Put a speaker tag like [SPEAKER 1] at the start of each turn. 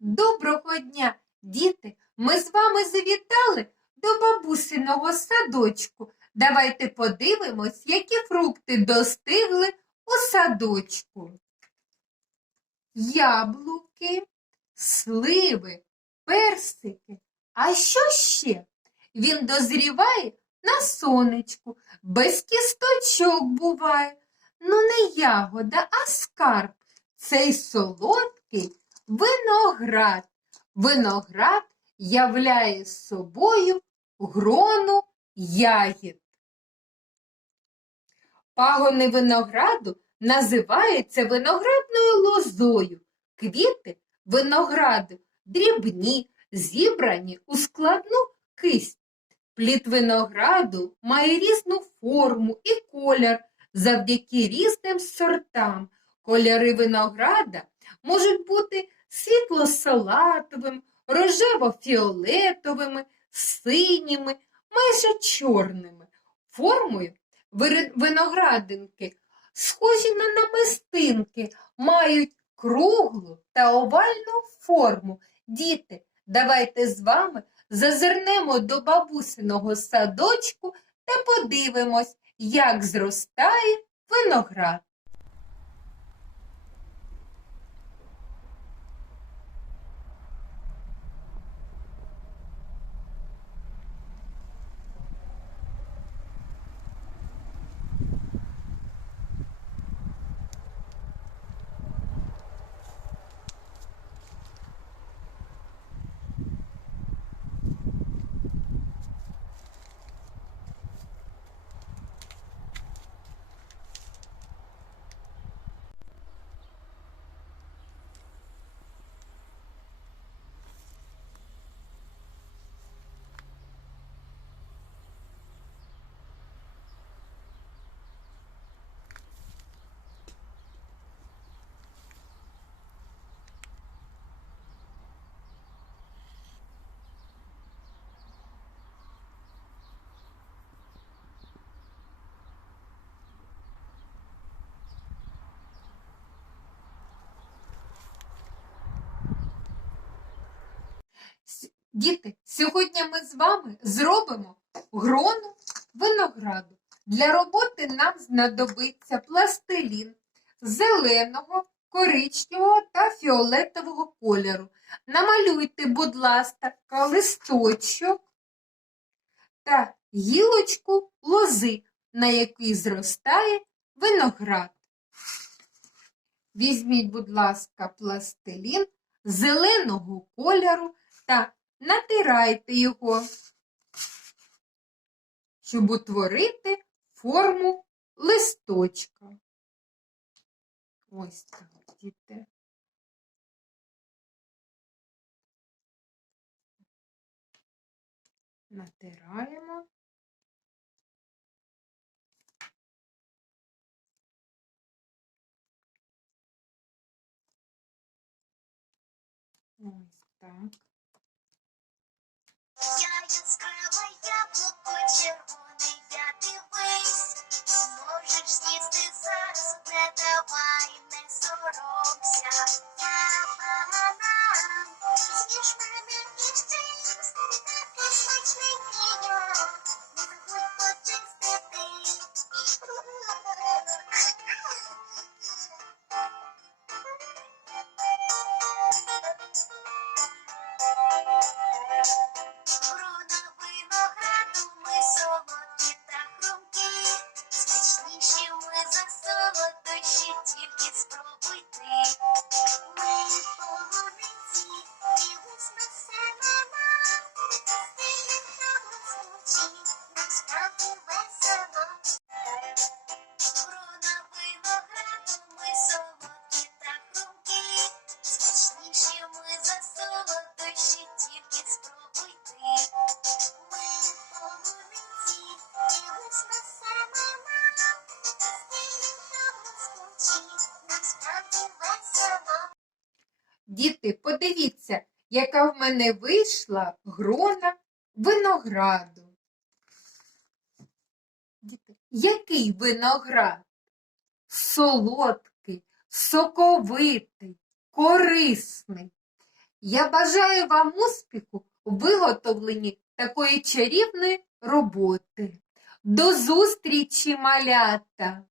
[SPEAKER 1] Доброго дня, діти! Ми з вами завітали до бабусиного садочку. Давайте подивимось, які фрукти достигли у садочку. Яблуки, сливи, персики. А що ще? Він дозріває на сонечку, без кісточок буває. Ну, не ягода, а скарб. Цей солодкий виноград. Виноград являє собою грону ягід. Пагони винограду називаються виноградною лозою. Квіти винограду дрібні, зібрані у складну кисть. Плід винограду має різну форму і колір завдяки різним сортам. Кольори винограда можуть бути світло-салатовим, рожево-фіолетовими, синіми, майже чорними. Формою виноградинки схожі на намистинки, мають круглу та овальну форму. Діти, давайте з вами зазирнемо до бабусиного садочку та подивимось, як зростає виноград. Діти, сьогодні ми з вами зробимо грону винограду. Для роботи нам знадобиться пластилін зеленого, коричневого та фіолетового кольору. Намалюйте, будь ласка, листочок та гілочку лози, на якій зростає виноград. Візьміть, будь ласка, пластилін зеленого кольору та натирайте його, щоб утворити форму листочка. Ось так, діти. Натираємо. Ось так.
[SPEAKER 2] Я
[SPEAKER 1] Діти, подивіться, яка в мене вийшла грона винограду. Діти, який виноград? Солодкий, соковитий, корисний. Я бажаю вам успіху у виготовленні такої чарівної роботи. До зустрічі, малята!